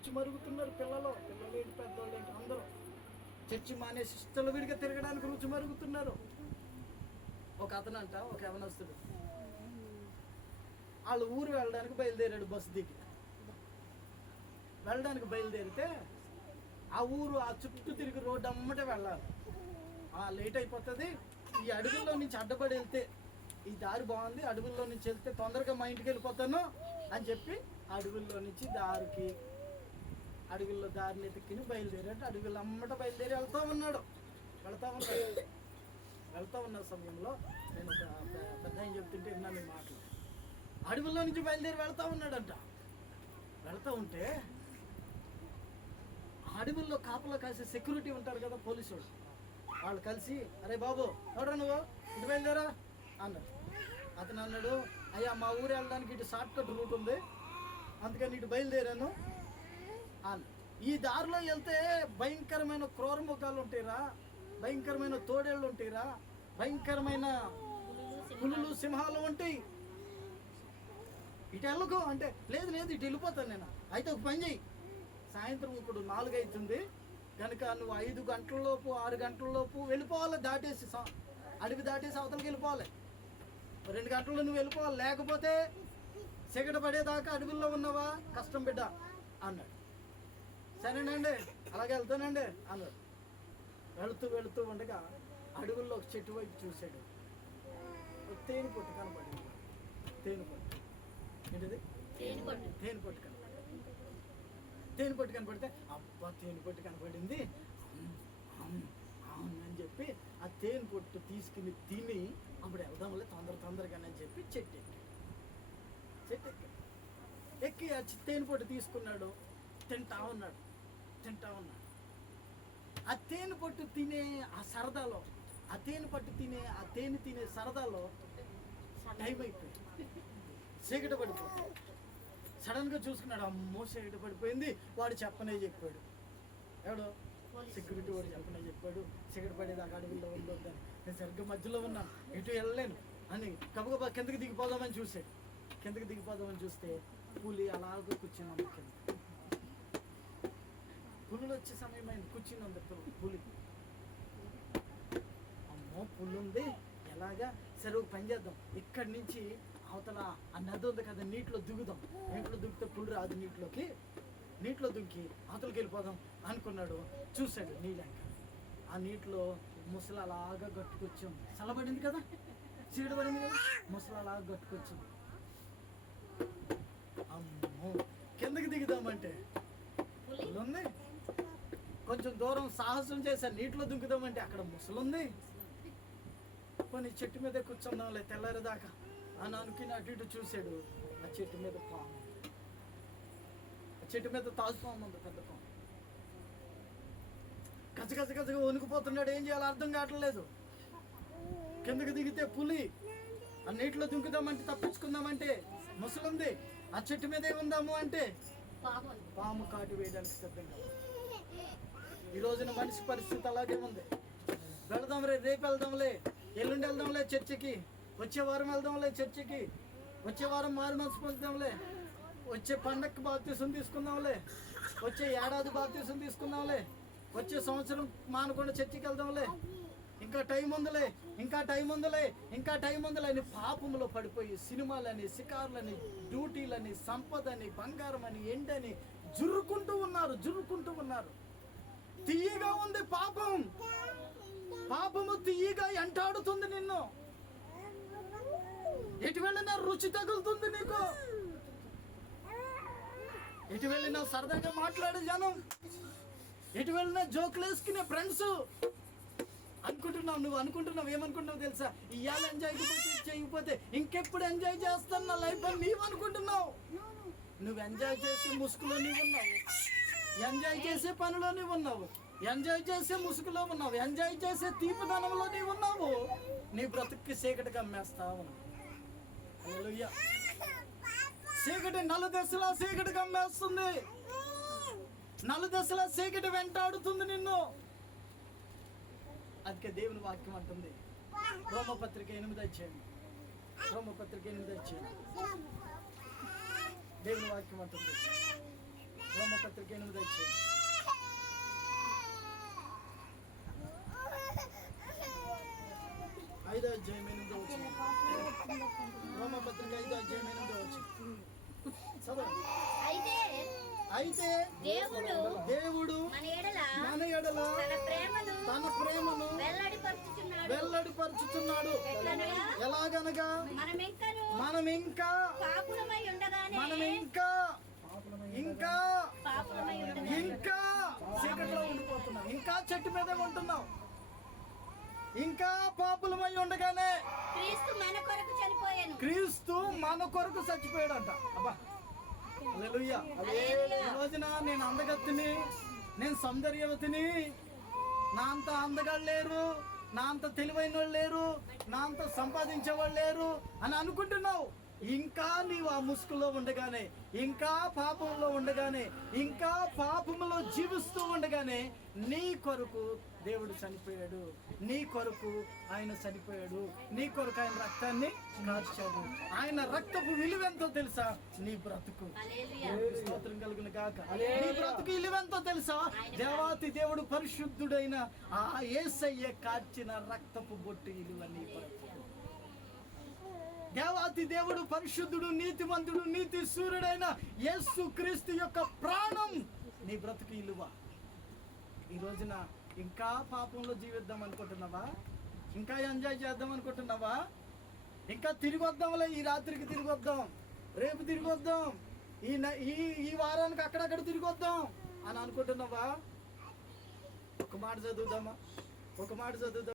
రుచి మరుగుతున్నారు. పిల్లలు ఏంటి, పెద్దవాళ్ళు ఏంటి, అందరూ చర్చి మానేసి ఇష్టలు విడిగా తిరగడానికి రుచి మరుగుతున్నారు. ఒక అతనంట, ఒక యవనస్తుడు వాళ్ళ ఊరు వెళ్ళడానికి బయలుదేరాడు. బస్సు దిగి వెళ్ళడానికి బయలుదేరితే ఆ ఊరు ఆ చుట్టూ తిరిగి రోడ్డు అమ్మటే వెళ్ళాలి. లేట్ అయిపోతుంది. ఈ అడవుల్లో నుంచి అడ్డపడి వెళ్తే, ఈ దారి బాగుంది, అడవుల్లో నుంచి వెళ్తే తొందరగా మా ఇంటికి వెళ్ళిపోతాను అని చెప్పి అడవుల్లో నుంచి అడవుల్లో దారిని ఎత్తుక్కుని బయలుదేరాడు. అడవులు అమ్మట బయలుదేరి వెళ్తా ఉన్న సమయంలో నేను ఒక పెద్ద ఆయన చెప్తుంటే విన్నాను ఈ మాటలు. అడవుల్లో నుంచి బయలుదేరి వెళ్తా ఉన్నాడంట. వెళ్తూ ఉంటే అడవుల్లో కాపలా కాసే సెక్యూరిటీ ఉంటారు కదా, పోలీసు వాళ్ళు కలిసి, అరే బాబు ఎవరా నువ్వు, ఇటు బయలుదేరా అన్నాడు. అతను అన్నాడు, అయ్యా మా ఊరు వెళ్ళడానికి ఇటు షార్ట్ కట్ రూట్ ఉంది, అందుకని ఇటు బయలుదేరాను అన్న. ఈ దారిలో వెళ్తే భయంకరమైన క్రూరముఖాలు ఉంటాయిరా, భయంకరమైన తోడేళ్ళు ఉంటాయిరా, భయంకరమైన పులులు సింహాలు ఉంటాయి, ఇటు వెళ్ళకు అంటే, లేదు ఇటు వెళ్ళిపోతాను నేను. అయితే ఒక పని చెయ్యి, సాయంత్రం ఇప్పుడు 4 అవుతుంది కనుక నువ్వు 5 గంటలలోపు 6 గంటలలోపు వెళ్ళిపోవాలి, దాటేసి అడవి దాటేసి అవతలకి వెళ్ళిపోవాలి. 2 గంటల్లో నువ్వు వెళ్ళిపోవాలి, లేకపోతే చీకట పడేదాకా అడవుల్లో ఉన్నావా కష్టం బిడ్డ అన్నాడు. సరేనండి అలాగే వెళ్తానండి అన్నాడు. వెళుతూ ఉండగా అడవుల్లో ఒక చెట్టు వైపు చూశాడు. తేనె పొట్టు కనపడింది. తేనె పొట్టు ఏంటిది? తేనె పొట్టు కనపడితే, అబ్బా తేనె పొట్టు కనపడింది అని చెప్పి ఆ తేనె పొట్టు తీసుకుని తిని అప్పుడు వెళ్దాంలే తొందరగానే అని చెప్పి చెట్టు ఎక్కి ఆ తేనె పొట్టు తీసుకున్నాడు. తింటా ఉన్నాడు. ఆ తేనె పొట్టు తినే ఆ సరదాలో, ఆ తేనె తినే సరదాలో టైం అయిపోయింది. చీకటి పడిపోయింది. సడన్గా చూసుకున్నాడు, అమ్మో చీకటి పడిపోయింది. వాడు చెప్పనే చెప్పాడు. ఎవడు? సెక్యూరిటీ వాడు చెప్పనే చెప్పాడు, చీకటి పడేదాకా అడవిలో ఉండొద్దని. నేను సరిగ్గా మధ్యలో ఉన్నాను, ఎటు వెళ్ళలేను అని గబగబా కిందకి దిగిపోదామని చూశాడు. కిందకి దిగిపోదామని చూస్తే పులి అలాగే కూర్చున్నాను. పులులు వచ్చే సమయం అయింది, కూర్చుంది పులి. అమ్మో పులి ఉంది, ఎలాగా? సరే ఒక పని చేద్దాం, ఇక్కడి నుంచి అవతల ఆ నది ఉంది కదా, నీటిలో దిగుదాం. నీటిలో దిగితే పులి రాదు, నీటిలో దుంకి అవతలకి వెళ్ళిపోదాం అనుకున్నాడు. చూశాడు నీళ్ళంక, ఆ నీటిలో ముసలి అలాగా గట్టుకొచ్చింది. చల్లబడింది కదా, చీడ పడింది కదా, ముసలి అలాగా గట్టుకొచ్చింది. అమ్మో కిందకి దిగుదామంటే ఉంది. కొంచెం దూరం సాహసం చేశాను, నీటిలో దుంకుదామంటే అక్కడ ముసలుంది. కొన్ని చెట్టు మీద కూర్చుందాంలే తెల్లారేదాకా అని అనుకుని అటు ఇటు చూశాడు. ఆ చెట్టు మీద పాము, ఆ చెట్టు మీద తాజుపాము ఉంది, పెద్ద పాము. గజగజగా వణుకుపోతున్నాడు. ఏం చేయాలో అర్థం కావట్లేదు. కిందకి దిగితే పులి, ఆ నీటిలో దుంకుదామంటే తప్పించుకుందామంటే ముసలుంది. ఆ చెట్టు మీద ఏముందాము అంటే పాము కాటు వేయడానికి సిద్ధంగా. ఈ రోజున మనిషి పరిస్థితి అలాగే ఉంది. వెళదాంలే, రేపు వెళ్దాంలే, ఎల్లుండి వెళ్దాంలే చర్చికి, వచ్చే వారం వెళ్దాంలే చర్చికి, వచ్చే వారం మారు మనసు పొందుదాంలే, వచ్చే పండగకి బాప్తీసం తీసుకుందాంలే, వచ్చే ఏడాది బాప్తీసం తీసుకుందాంలే, వచ్చే సంవత్సరం మానకుండా చర్చికి వెళ్దాంలే, ఇంకా టైం ఉందిలే అని పాపంలో పడిపోయి సినిమాలని, షికారులని, డ్యూటీలని, సంపదని, బంగారం అని, ఎండని జుర్రుకుంటూ ఉన్నారు. తీయగా ఉంది పాపము తీయగా ఎంటాడుతుంది నిన్ను. ఎటు వెళ్ళినా రుచి తగులుతుంది నీకు. ఎటు వెళ్ళినా సరదాగా మాట్లాడే జనం, ఎటు వెళ్ళినా జోకులు వేసుకునే ఫ్రెండ్స్. నువ్వు అనుకుంటున్నావు ఏమనుకుంటున్నావు తెలుసా? ఇవాళ ఎంజాయ్ చేయకపోతే ఇంకెప్పుడు ఎంజాయ్ చేస్తాను నా లైఫ్ అని నీవు అనుకుంటున్నావు. నువ్వు ఎంజాయ్ చేసే ముసుగులో నీవు ఉన్నావు, ఎంజాయ్ చేసే పనిలో నీవు ఉన్నావు, ఎంజాయ్ చేసే ముసుగులో ఉన్నావు, ఎంజాయ్ చేసే తీపిదనంలో నీవు ఉన్నావు. నీ బ్రతుక్కి చీకటి కమ్మేస్తావు. హల్లెలూయా. చీకటి నలుదశలా చీకటి కమ్మేస్తుంది, నలుదశలా చీకటి వెంటాడుతుంది నిన్ను. అందుకే దేవుని వాక్యం అంటుంది, రోమపత్రిక 8 అధ్యాయం, దేవుని వాక్యం అంటుంది, రోమపత్రిక 8 అధ్యాయం. ఐదో అధ్యాయం 8వ వచనం. రోమపత్రిక 5వ అధ్యాయం 8వ వచనం. చదవండి. అయితే దేవుడు మన ఎడల తన ప్రేమను వెల్లడిపరుచుచున్నాడు. ఎలాగనగా మనం ఇంకా చీకట్లో ఉండిపోతున్నాం, ఇంకా చెట్టు మీద ఉంటున్నాం, ఇంకా పాపులమై ఉండగానే క్రీస్తు మన కొరకు చచ్చిపోయాడంట. అబ్బా హల్లెలూయా. ఈ రోజున నేను అందగత్తిని, నేను సౌందర్యవతిని, నా అంత అందగాళ్ళు లేరు, నా అంత తెలివైన వాళ్ళు లేరు, నా అంత సంపాదించే వాళ్ళు లేరు అని అనుకుంటున్నావు. ఇంకా నీవు ఆ ముసుగులో ఉండగానే, ఇంకా పాపంలో ఉండగానే, ఇంకా పాపంలో జీవిస్తూ ఉండగానే నీ కొరకు దేవుడు చనిపోయాడు, నీ కొరకు ఆయన చనిపోయాడు, నీ కొరకు ఆయన రక్తాన్ని కార్చాడు. ఆయన రక్తపు విలువెంతో తెలుసా? నీ బ్రతుకు. స్తోత్రం కలుగును గాక. నీ బ్రతుకు విలువెంతో తెలుసా? దేవాతి దేవుడు పరిశుద్ధుడైన ఆ యేసయ్య కార్చిన రక్తపు బొట్టు విలువ నీ బ్రతుకు. దేవాతి దేవుడు పరిశుద్ధుడు, నీతిమంతుడు, నీతి సూర్యుడైన యేసు క్రీస్తు యొక్క ప్రాణం నీ బ్రతుకు విలువ. ఈ రోజున ఇంకా పాపంలో జీవిద్దాం అనుకుంటున్నావా? ఇంకా ఎంజాయ్ చేద్దాం అనుకుంటున్నావా? ఇంకా తిరిగి వద్దాంలే, ఈ రాత్రికి తిరిగి వద్దాం, రేపు తిరిగి వద్దాం, ఈ వారానికి అక్కడక్కడ తిరిగి వద్దాం అని అనుకుంటున్నావా? ఒక మాట చదువుదామా?